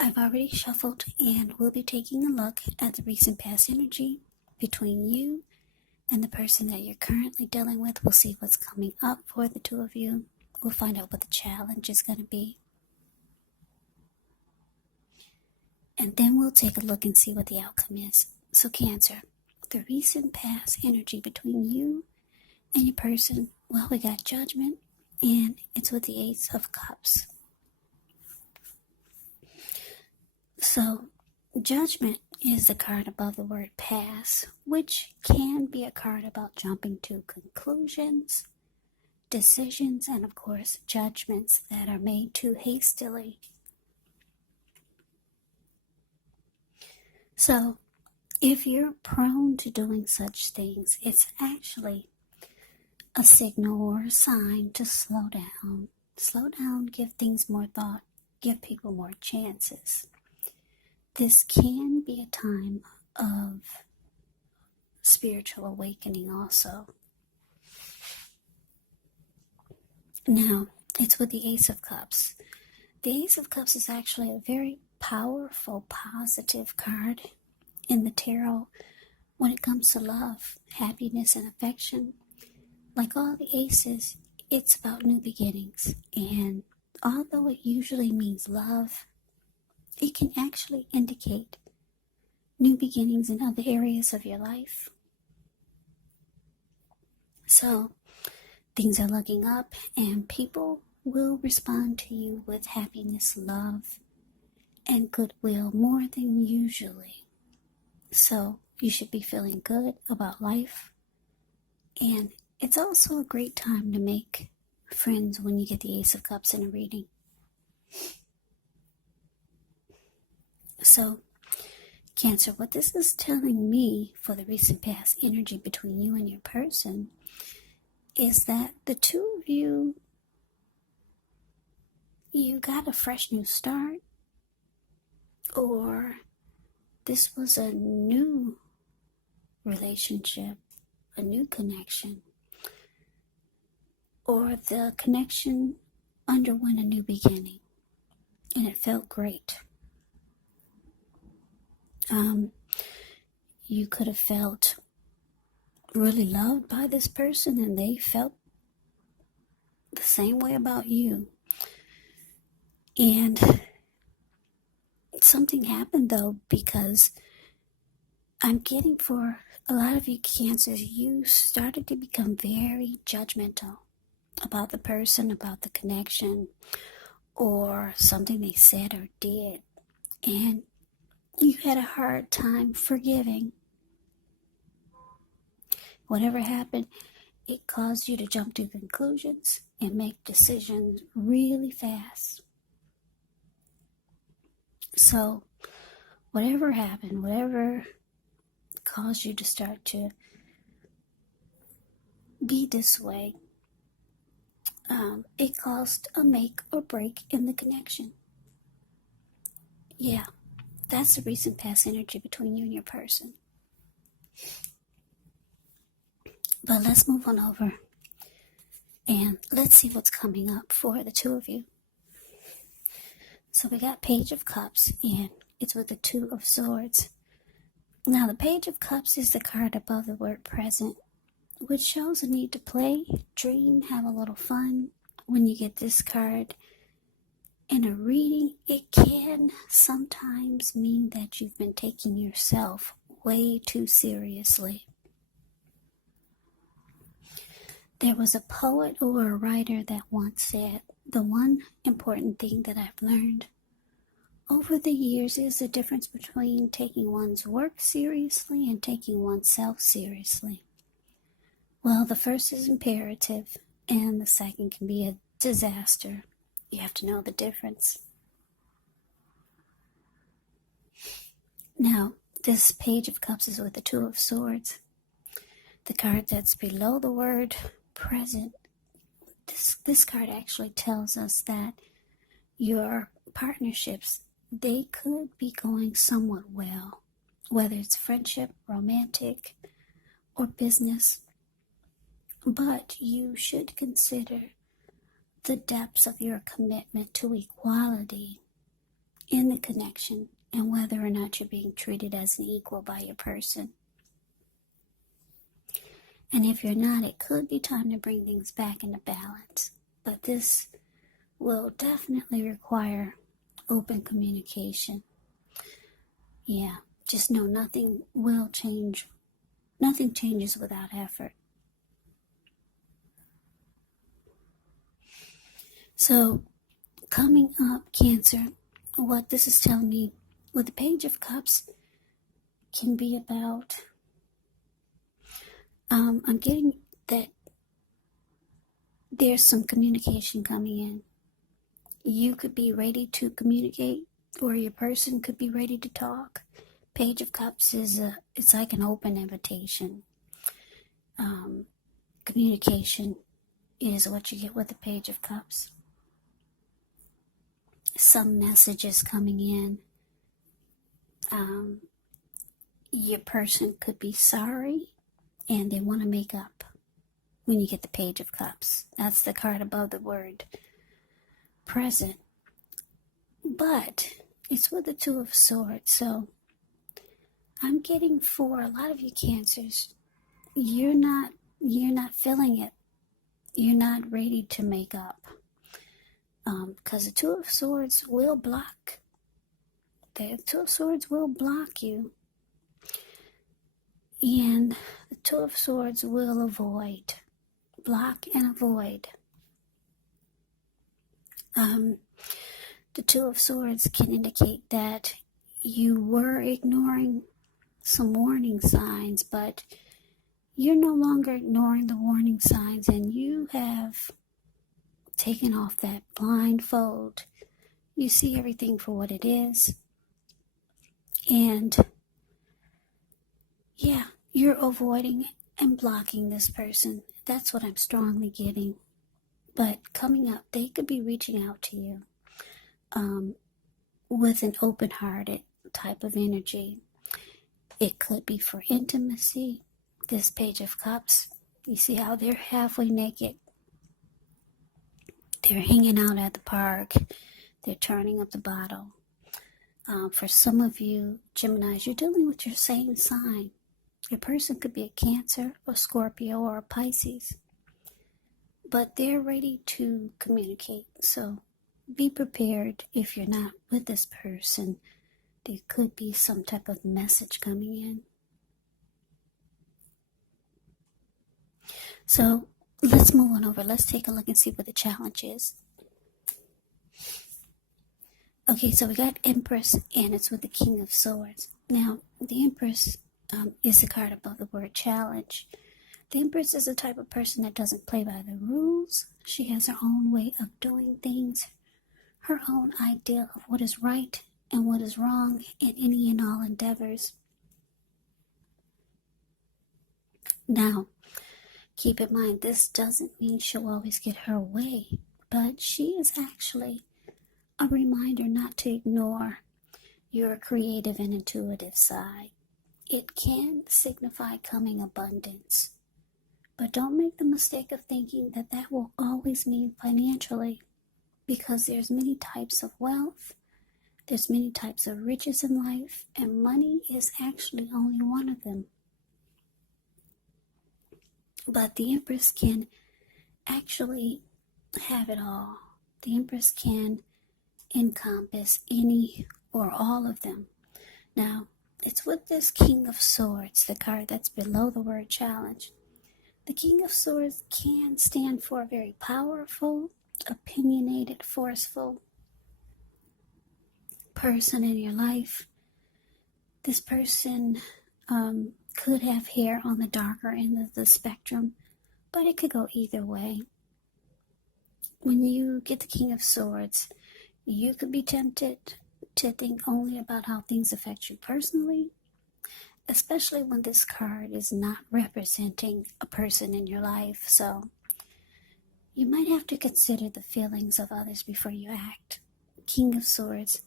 I've already shuffled and we'll be taking a look at the recent past energy between you and the person that you're currently dealing with. We'll see what's coming up for the two of you. We'll find out what the challenge is going to be. And then we'll take a look and see what the outcome is. So Cancer, the recent past energy between you and your person, well, we got Judgment, and it's with the Ace of Cups. So, Judgment is the card above the word pass, which can be a card about jumping to conclusions, decisions, and of course, judgments that are made too hastily. So, if you're prone to doing such things, it's actually a signal or a sign to slow down. Slow down, give things more thought, give people more chances. This can be a time of spiritual awakening also. Now, it's with the Ace of Cups. The Ace of Cups is actually a very powerful, positive card in the tarot when it comes to love, happiness, and affection. Like all the aces, it's about new beginnings. And although it usually means love, it can actually indicate new beginnings in other areas of your life. So, things are looking up and people will respond to you with happiness, love, and goodwill more than usually. So, you should be feeling good about life. And it's also a great time to make friends when you get the Ace of Cups in a reading. So, Cancer, what this is telling me for the recent past energy between you and your person is that the two of you got a fresh new start, or this was a new relationship, a new connection, or the connection underwent a new beginning and it felt great. You could have felt really loved by this person and they felt the same way about you. And something happened though, because I'm getting for a lot of you Cancers, you started to become very judgmental about the person, about the connection, or something they said or did. And you had a hard time forgiving. Whatever happened, it caused you to jump to conclusions and make decisions really fast. So, whatever happened, whatever caused you to start to be this way, it caused a make or break in the connection. Yeah, that's the recent past energy between you and your person. But let's move on over and let's see what's coming up for the two of you. So we got Page of Cups and it's with the Two of Swords. Now the Page of Cups is the card above the word present, which shows a need to play, dream, have a little fun. When you get this card in a reading, it can sometimes mean that you've been taking yourself way too seriously. There was a poet or a writer that once said, the one important thing that I've learned over the years is the difference between taking one's work seriously and taking oneself seriously. Well, the first is imperative and the second can be a disaster. You have to know the difference. Now, this Page of Cups is with the Two of Swords. The card that's below the word present. This card actually tells us that your partnerships, they could be going somewhat well, whether it's friendship, romantic, or business. But you should consider the depths of your commitment to equality in the connection and whether or not you're being treated as an equal by your person. And if you're not, it could be time to bring things back into balance. But this will definitely require open communication. Yeah, just know nothing will change. Nothing changes without effort. So, coming up, Cancer, what this is telling me with the Page of Cups can be about, I'm getting that there's some communication coming in. You could be ready to communicate, or your person could be ready to talk. Page of Cups it's like an open invitation. Communication is what you get with the Page of Cups. Some messages coming in. Your person could be sorry and they want to make up when you get the Page of Cups. That's the card above the word present. But it's with the Two of Swords. So I'm getting, for a lot of you Cancers, you're not feeling it. You're not ready to make up. Because the Two of Swords will block. The Two of Swords will block you. And the Two of Swords will avoid. Block and avoid. The Two of Swords can indicate that you were ignoring some warning signs, but you're no longer ignoring the warning signs, and you have taken off that blindfold. You see everything for what it is. And yeah, you're avoiding and blocking this person. That's what I'm strongly getting. But coming up, they could be reaching out to you with an open-hearted type of energy. It could be for intimacy. This Page of Cups, you see how they're halfway naked. They're hanging out at the park. They're turning up the bottle. For some of you Geminis, you're dealing with your same sign. Your person could be a Cancer, a Scorpio, or a Pisces. But they're ready to communicate. So be prepared. If you're not with this person, there could be some type of message coming in. So let's move on over. Let's take a look and see what the challenge is. Okay, so we got Empress, and it's with the King of Swords. Now, the Empress is the card above the word challenge. The Empress is the type of person that doesn't play by the rules. She has her own way of doing things, her own idea of what is right and what is wrong in any and all endeavors. Now, keep in mind, this doesn't mean she'll always get her way, but she is actually a reminder not to ignore your creative and intuitive side. It can signify coming abundance, but don't make the mistake of thinking that that will always mean financially, because there's many types of wealth, there's many types of riches in life, and money is actually only one of them. But the Empress can actually have it all. The Empress can encompass any or all of them. Now, it's with this King of Swords, the card that's below the word challenge. The King of Swords can stand for a very powerful, opinionated, forceful person in your life. This person could have hair on the darker end of the spectrum, but it could go either way. When you get the King of Swords, you could be tempted to think only about how things affect you personally, especially when this card is not representing a person in your life. So you might have to consider the feelings of others before you act. King of Swords,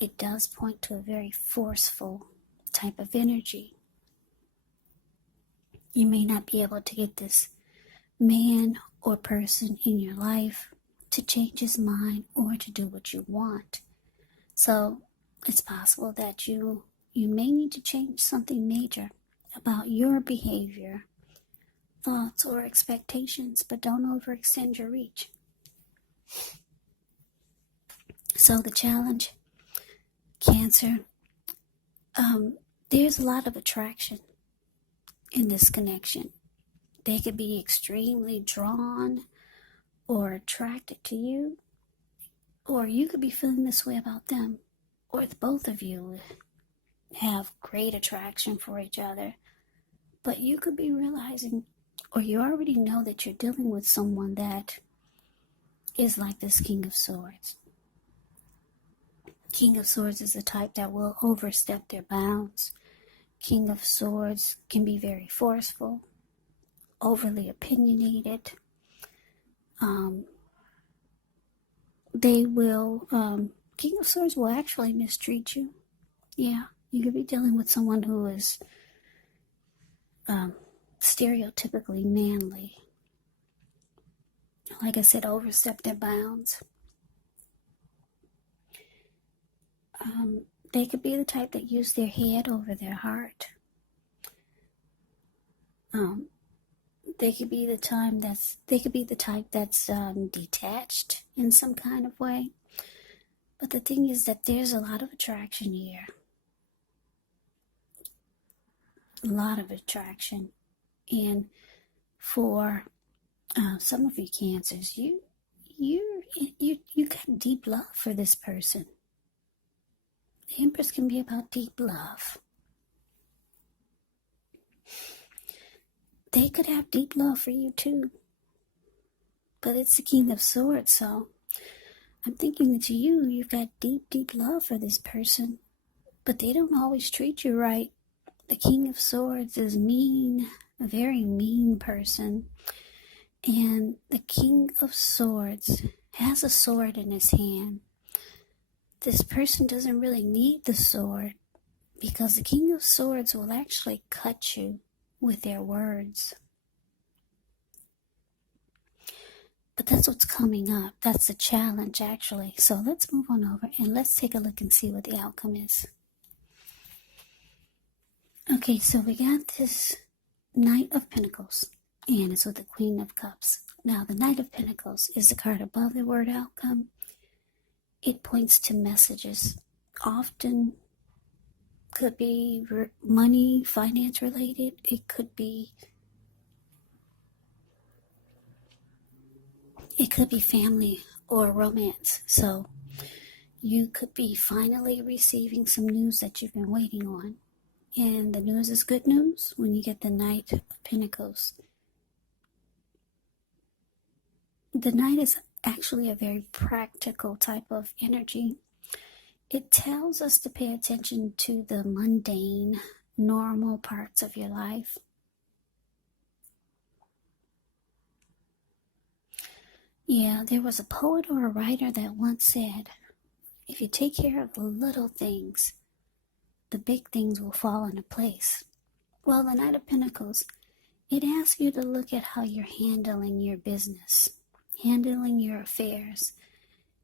it does point to a very forceful type of energy. You may not be able to get this man or person in your life to change his mind or to do what you want. So it's possible that you may need to change something major about your behavior, thoughts, or expectations, but don't overextend your reach. So the challenge, Cancer, there's a lot of attraction in this connection. They could be extremely drawn or attracted to you, or you could be feeling this way about them, or the both of you have great attraction for each other, but you could be realizing, or you already know, that you're dealing with someone that is like this King of Swords. King of Swords is the type that will overstep their bounds. King of Swords can be very forceful, overly opinionated. King of Swords will actually mistreat you. Yeah, you could be dealing with someone who is stereotypically manly. Like I said, overstep their bounds. They could be the type that use their head over their heart. They could be the type that's detached in some kind of way. But the thing is that there's a lot of attraction here. A lot of attraction. And for some of you Cancers, you got deep love for this person. The Empress can be about deep love. They could have deep love for you too. But it's the King of Swords, so I'm thinking that you've got deep, deep love for this person. But they don't always treat you right. The King of Swords is mean, a very mean person. And the King of Swords has a sword in his hand. This person doesn't really need the sword, because the King of Swords will actually cut you with their words. But that's what's coming up. That's the challenge, actually. So let's move on over and let's take a look and see what the outcome is. Okay, so we got this Knight of Pentacles, and it's with the Queen of Cups. Now, the Knight of Pentacles is the card above the word outcome. It points to messages. Often could be money, finance related. It could be family or romance. So you could be finally receiving some news that you've been waiting on. And the news is good news when you get the Knight of Pentacles. The Knight is actually a very practical type of energy. It tells us to pay attention to the mundane, normal parts of your life. Yeah, there was a poet or a writer that once said, if you take care of the little things, the big things will fall into place. Well, the Knight of Pentacles, it asks you to look at how you're handling your business, handling your affairs,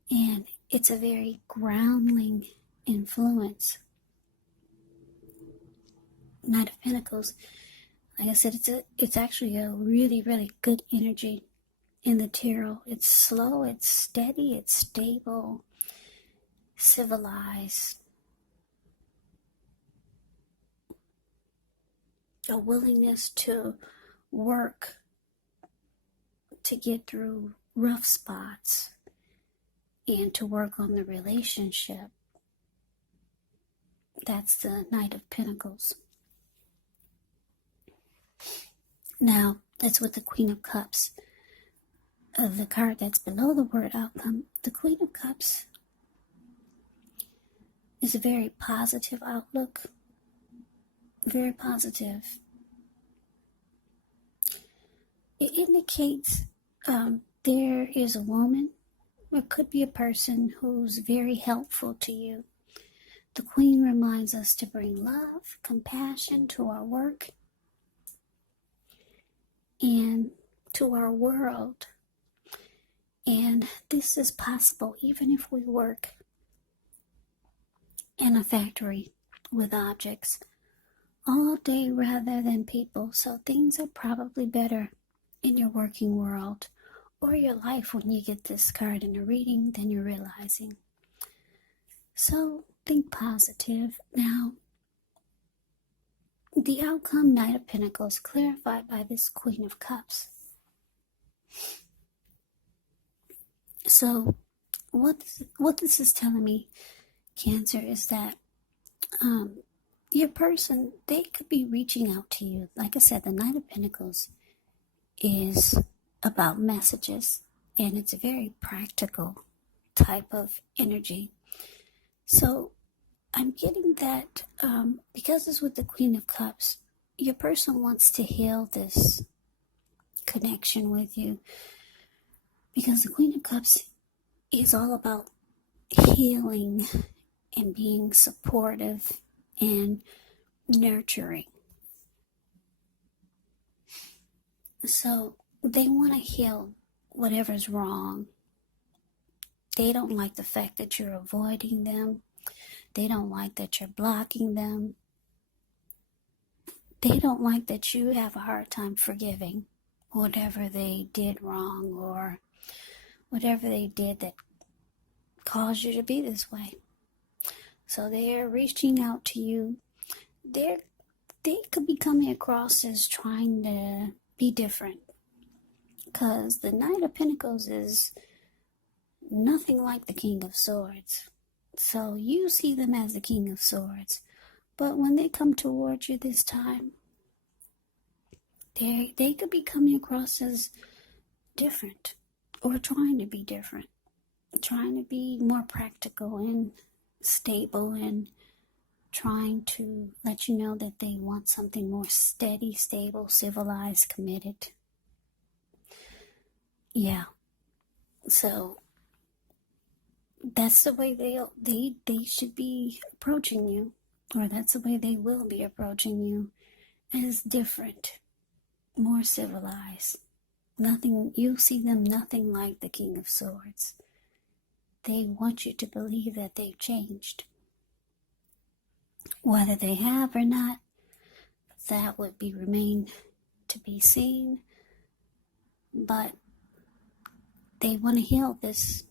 and it's a very grounding influence. Knight of Pentacles, like I said, it's actually a really, really good energy in the tarot. It's slow, it's steady, it's stable, civilized. A willingness to work to get through rough spots and to work on the relationship. That's the Knight of Pentacles. Now, that's with the Queen of Cups. The card that's below the word outcome, the Queen of Cups is a very positive outlook. Very positive. It indicates there is a woman, or could be a person, who's very helpful to you. The Queen reminds us to bring love, compassion to our work and to our world. And this is possible even if we work in a factory with objects all day rather than people. So things are probably better in your working world or your life when you get this card in a reading than you're realizing. So think positive. Now, the outcome, Knight of Pentacles, clarified by this Queen of Cups. So what this is telling me, Cancer, is that your person, they could be reaching out to you. Like I said, the Knight of Pentacles is about messages, and it's a very practical type of energy. So I'm getting that because it's with the Queen of Cups, your person wants to heal this connection with you, because the Queen of Cups is all about healing and being supportive and nurturing. So they want to heal whatever's wrong. They don't like the fact that you're avoiding them. They don't like that you're blocking them. They don't like that you have a hard time forgiving whatever they did wrong or whatever they did that caused you to be this way. So they're reaching out to you. They could be coming across as trying to be different, because the Knight of Pentacles is nothing like the King of Swords. So you see them as the King of Swords, but when they come towards you this time, they could be coming across as different or trying to be different, trying to be more practical and stable, and trying to let you know that they want something more steady, stable, civilized, committed. Yeah. So that's the way they should be approaching you, or that's the way they will be approaching you, as different, more civilized. Nothing, you see them nothing like the King of Swords. They want you to believe that they've changed. Whether they have or not, that would remain to be seen. But they want to heal this.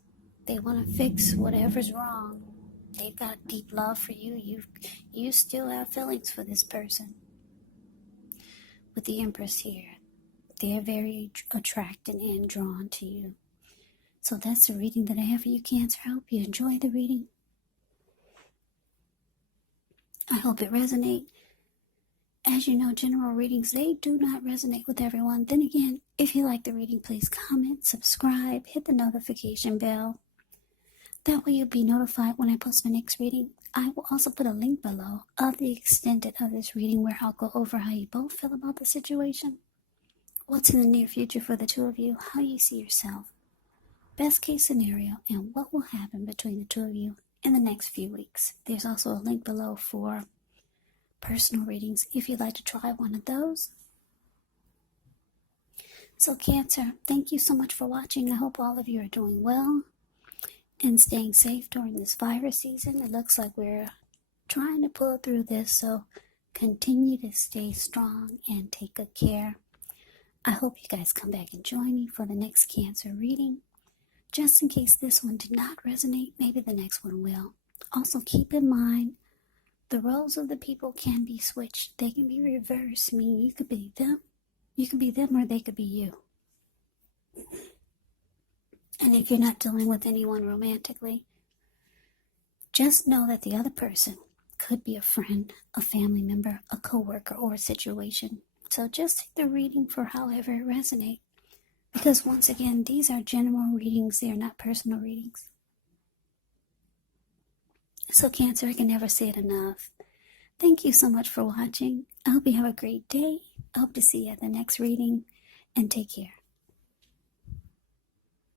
They want to fix whatever's wrong. They've got deep love for you. You still have feelings for this person. With the Empress here, they are very attracted and drawn to you. So that's the reading that I have for you, Cancer. I hope you enjoy the reading. I hope it resonates. As you know, general readings, they do not resonate with everyone. Then again, if you like the reading, please comment, subscribe, hit the notification bell. That way you'll be notified when I post my next reading. I will also put a link below of the extended of this reading, where I'll go over how you both feel about the situation, what's in the near future for the two of you, how you see yourself, best case scenario, and what will happen between the two of you in the next few weeks. There's also a link below for personal readings if you'd like to try one of those. So Cancer, thank you so much for watching. I hope all of you are doing well and staying safe during this virus season. It looks like we're trying to pull through this, so continue to stay strong and take good care. I hope you guys come back and join me for the next Cancer reading. Just in case this one did not resonate, maybe the next one will. Also keep in mind, the roles of the people can be switched. They can be reversed, meaning you could be them, or they could be you. And if you're not dealing with anyone romantically, just know that the other person could be a friend, a family member, a coworker, or a situation. So just take the reading for however it resonates. Because once again, these are general readings. They are not personal readings. So Cancer, I can never say it enough. Thank you so much for watching. I hope you have a great day. I hope to see you at the next reading, and take care.